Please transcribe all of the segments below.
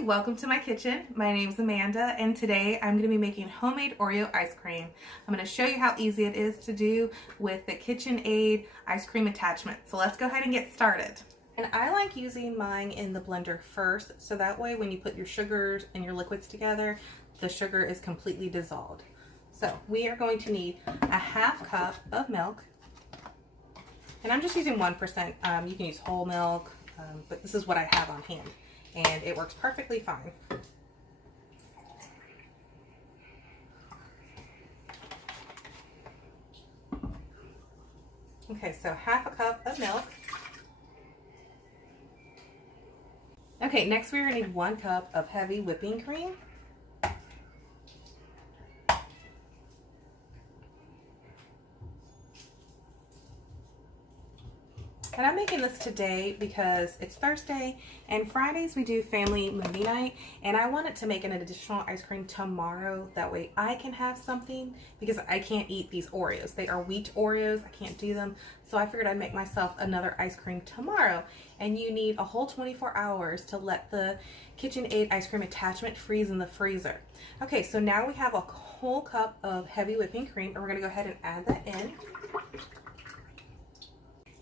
Hi, welcome to my kitchen. My name's Amanda, and today I'm going to be making homemade Oreo ice cream. I'm going to show you how easy it is to do with the KitchenAid ice cream attachment. So let's go ahead and get started. And I like using mine in the blender first, so that way when you put your sugars and your liquids together, the sugar is completely dissolved. So we are going to need a half cup of milk, and I'm just using 1%. You can use whole milk, but this is what I have on hand, and it works perfectly fine. Okay, so half a cup of milk. Okay, next we're going to need 1 cup of heavy whipping cream. And I'm making this today because it's Thursday and Fridays we do family movie night, and I wanted to make an additional ice cream tomorrow. That way I can have something because I can't eat these Oreos. They are wheat Oreos. I can't do them. So I figured I'd make myself another ice cream tomorrow. And you need a whole 24 hours to let the KitchenAid ice cream attachment freeze in the freezer. Okay, so now we have a whole cup of heavy whipping cream, and we're gonna go ahead and add that in.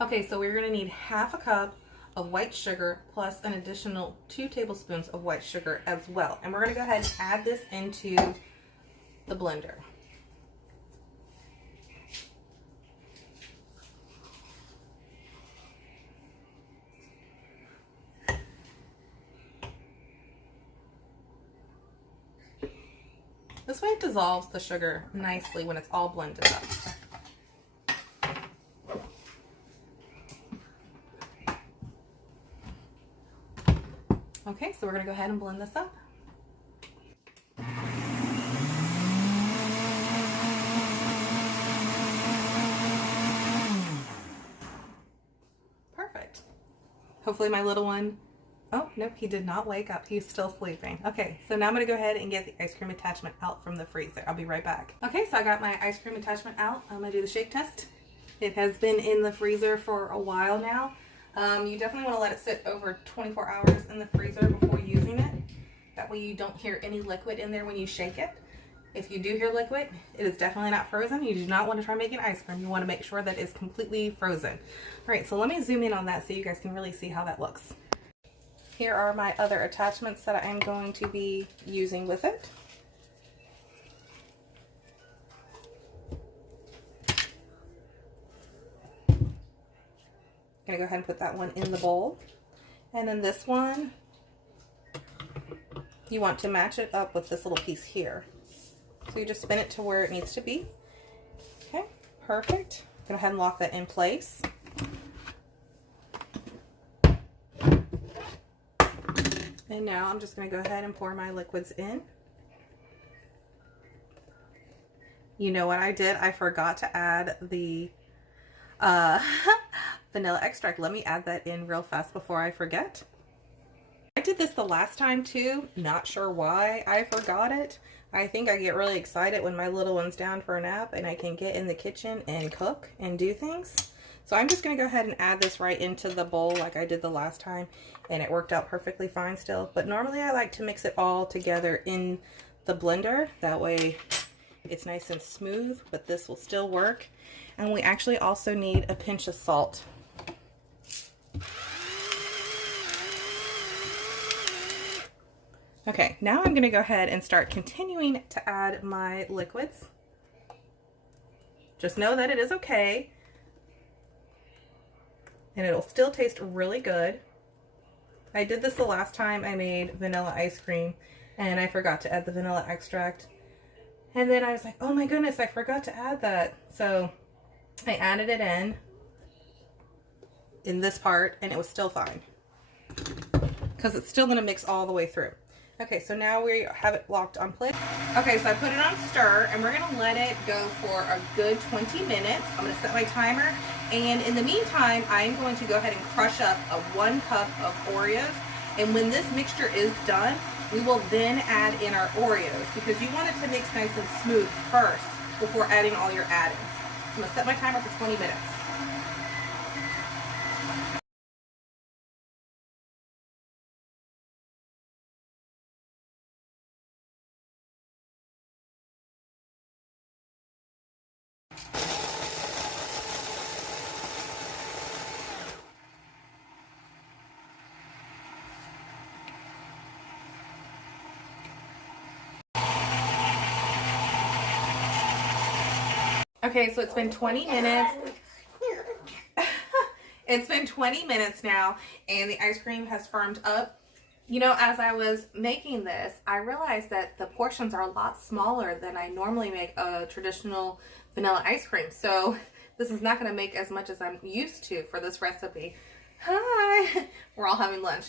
Okay, so we're going to need half a cup of white sugar plus an additional 2 tablespoons of white sugar as well. And we're going to go ahead and add this into the blender. This way it dissolves the sugar nicely when it's all blended up. Okay, so we're going to go ahead and blend this up. Perfect. Hopefully my little one, oh, nope, he did not wake up. He's still sleeping. Okay, so now I'm going to go ahead and get the ice cream attachment out from the freezer. I'll be right back. Okay, so I got my ice cream attachment out. I'm going to do the shake test. It has been in the freezer for a while now. You definitely want to let it sit over 24 hours in the freezer before using it. That way you don't hear any liquid in there when you shake it. If you do hear liquid, it is definitely not frozen. You do not want to try making ice cream. You want to make sure that it's completely frozen. All right, so let me zoom in on that so you guys can really see how that looks. Here are my other attachments that I am going to be using with it. I'm gonna go ahead and put that one in the bowl. And then this one, you want to match it up with this little piece here. So you just spin it to where it needs to be. Okay, perfect. Go ahead and lock that in place. And now I'm just gonna go ahead and pour my liquids in. You know what I did? I forgot to add the vanilla extract. Let me add that in real fast before I forget. I did this the last time too. Not sure why I forgot it. I think I get really excited when my little one's down for a nap and I can get in the kitchen and cook and do things. So I'm just going to go ahead and add this right into the bowl like I did the last time, and it worked out perfectly fine still. But normally I like to mix it all together in the blender. That way it's nice and smooth, but this will still work. And we actually also need a pinch of salt. Okay, now I'm going to go ahead and start continuing to add my liquids. Just know that it is okay, and it'll still taste really good. I did this the last time I made vanilla ice cream, and I forgot to add the vanilla extract. And then I was like, oh my goodness, I forgot to add that. So I added it in this part, and it was still fine because it's still going to mix all the way through. Okay, so now we have it locked on plate. Okay, so I put it on stir, and we're going to let it go for a good 20 minutes. I'm going to set my timer, and in the meantime, I'm going to go ahead and crush up a 1 cup of Oreos. And when this mixture is done, we will then add in our Oreos because you want it to mix nice and smooth first before adding all your addings. I'm going to set my timer for 20 minutes. Okay, so it's been 20 minutes. It's been 20 minutes now, and the ice cream has firmed up. You know, as I was making this, I realized that the portions are a lot smaller than I normally make a traditional vanilla ice cream. So this is not going to make as much as I'm used to for this recipe. Hi! We're all having lunch.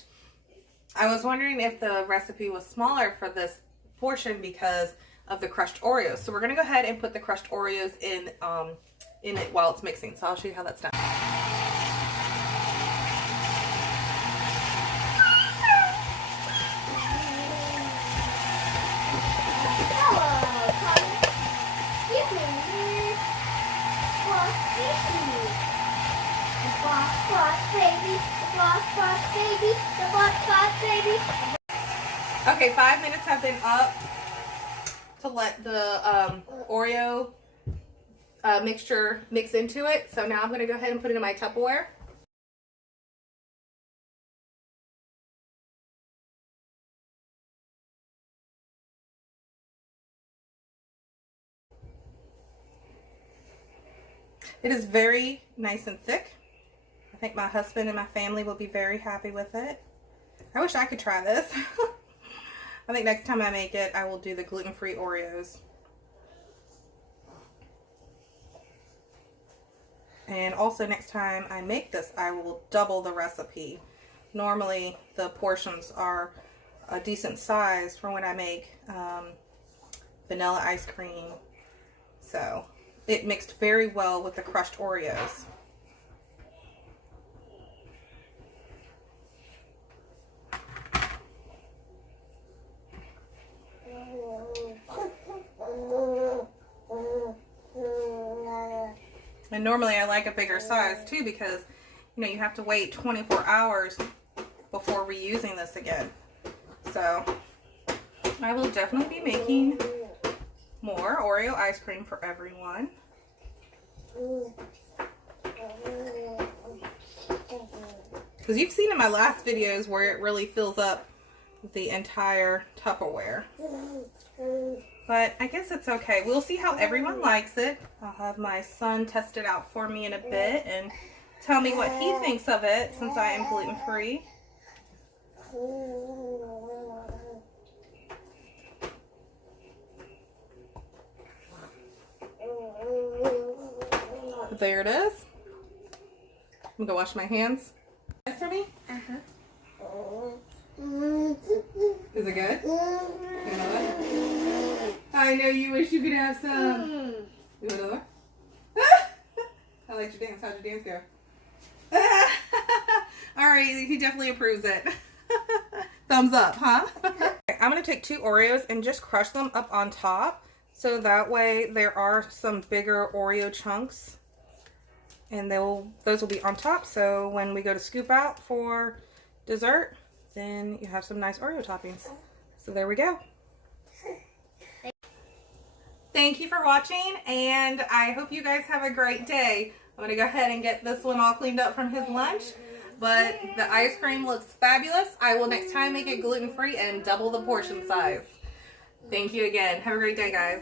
I was wondering if the recipe was smaller for this portion because of the crushed Oreos. So we're going to go ahead and put the crushed Oreos in it while it's mixing. So I'll show you how that's done. Okay, 5 minutes have been up to let the Oreo mixture mix into it. So now I'm going to go ahead and put it in my Tupperware. It is very nice and thick. I think my husband and my family will be very happy with it. I wish I could try this. I think next time I make it, I will do the gluten-free Oreos. And also next time I make this, I will double the recipe. Normally the portions are a decent size for when I make vanilla ice cream. So it mixed very well with the crushed Oreos. And normally I like a bigger size too because, you know, you have to wait 24 hours before reusing this again. So I will definitely be making more Oreo ice cream for everyone. Because you've seen in my last videos where it really fills up the entire Tupperware. But I guess it's okay. We'll see how everyone likes it. I'll have my son test it out for me in a bit and tell me what he thinks of it since I am gluten-free. There it is. I'm gonna go wash my hands. Nice for me? Uh-huh. Is it good? You know that? I know you wish you could have some. You want another? I like your dance. How'd your dance go? Alright, he definitely approves it. Thumbs up, huh? I'm going to take 2 Oreos and just crush them up on top. So that way there are some bigger Oreo chunks. And those will be on top. So when we go to scoop out for dessert, then you have some nice Oreo toppings. So there we go. Thank you for watching, and I hope you guys have a great day. I'm going to go ahead and get this one all cleaned up from his lunch. But the ice cream looks fabulous. I will next time make it gluten-free and double the portion size. Thank you again. Have a great day, guys.